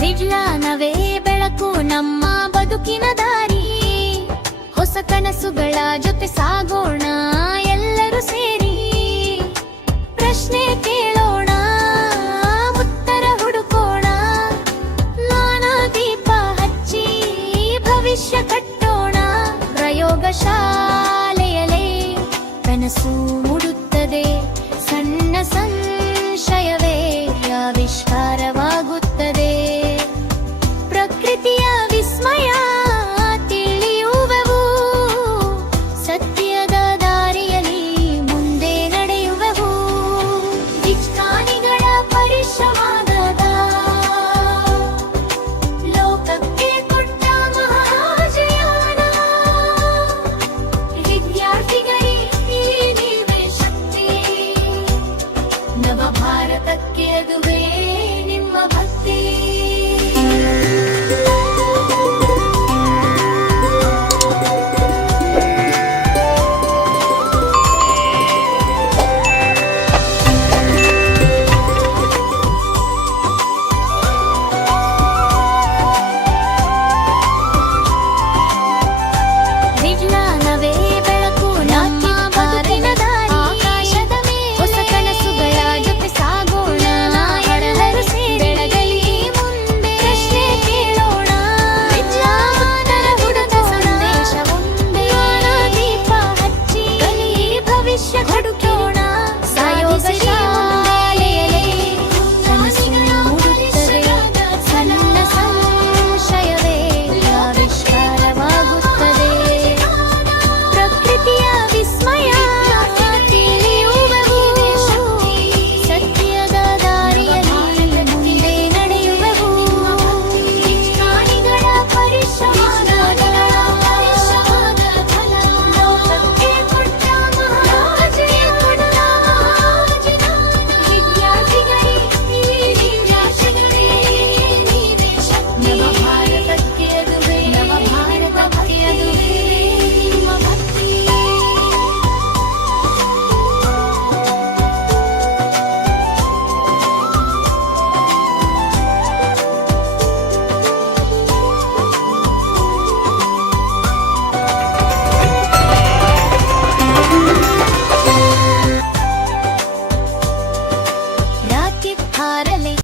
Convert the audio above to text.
ವಿಜ್ಞಾನವೇ ಬೆಳಕು ನಮ್ಮ ಬದುಕಿನ ದಾರಿ. ಹೊಸ ಕನಸುಗಳ ಜೊತೆ ಸಾಗೋಣ ಎಲ್ಲರೂ ಸೇರಿ. ಪ್ರಶ್ನೆ ಕೇಳೋಣ, ಉತ್ತರ ಹುಡುಕೋಣ. ಜ್ಞಾನ ದೀಪ ಹಚ್ಚಿ ಭವಿಷ್ಯ ಕಟ್ಟೋಣ. ಪ್ರಯೋಗಶಾಲೆಯಲ್ಲೇ ಕನಸು ಮೂಡುತ್ತದೆ. ಸಣ್ಣ ಸಂಶಯವೇ ಆವಿಷ್ಕಾರವಾಗುತ್ತದೆ. ಪ್ರಕೃತಿಯ ವಿಸ್ಮಯ ತಿಳಿಯುವೆವು. ಸತ್ಯದ ದಾರಿಯಲ್ಲಿ ಮುಂದೆ ನಡೆಯುವೆವು. ವಿಜ್ಞಾನಿಗಳ ಪರಿಶ್ರಮದ ಲೋಕಕ್ಕೆ ಕೊಟ್ಟ ಮಹಾಜಯಾನ. ವಿದ್ಯಾರ್ಥಿಗಳಿಗೆ ನೀವೇ ಶಕ್ತಿ. ನವ ಭಾರತಕ್ಕೆ ಅದುವೇ ನಿಮ್ಮ ಭಕ್ತಿ. ವಿಜ್ಞಾನವೇ ಬೆಳಕು ನಮ್ಮ ಬದುಕಿನ ದಾರಿ. ಆಕಾಶದ ಮೇಲೆ ಹೊಸ ಕನಸುಗಳ ಜೊತೆ ಸಾಗೋಣ ಎಲ್ಲರೂ ಸೇರಿ. ಬೆಳಗಲಿ ಮುಂದೆ ಪ್ರಶ್ನೆ ಕೇಳೋಣ. ವಿಜ್ಞಾನರ ಹುಡುಕುವ ಸಂದೇಶ ಒಂದೇ. ಜ್ಞಾನ ದೀಪ ಹಚ್ಚಿ ಕಲಿ ಭವಿಷ್ಯ ಹುಡುಕೋಣ. ಪ್ರಯೋಗಶಾಲೆಯಲ್ಲೇ ಕನಸು ಮೂಡುತ್ತದೆ. ಸಣ್ಣ ಸಂಶಯವೇ ಆವಿಷ್ಕಾರವಾಗುತ್ತದೆ. ಪ್ರಕೃತಿಯ ವಿಸ್ಮಯ ತಿಳಿಯುವೆವು. ಸತ್ಯದ ದಾರಿಯಲ್ಲಿ ಮುಂದೆ ನಡೆಯುವೆವು. ವಿಜ್ಞಾನಿಗಳ ಪರಿಶ್ರಮದ ಫಲ ಲೋಕಕ್ಕೆ ಕೊಟ್ಟ ಮಹಾಜಯಾನ. ವಿದ್ಯಾರ್ಥಿಗಳಿಗೆ ನೀವೇ ಶಕ್ತಿ. ನವ ಭಾರತಕ್ಕೆ ಅದುವೇ ನಿಮ್ಮ ಭಕ್ತಿ. ರಾಕೆಟ್ ಹಾರಲಿ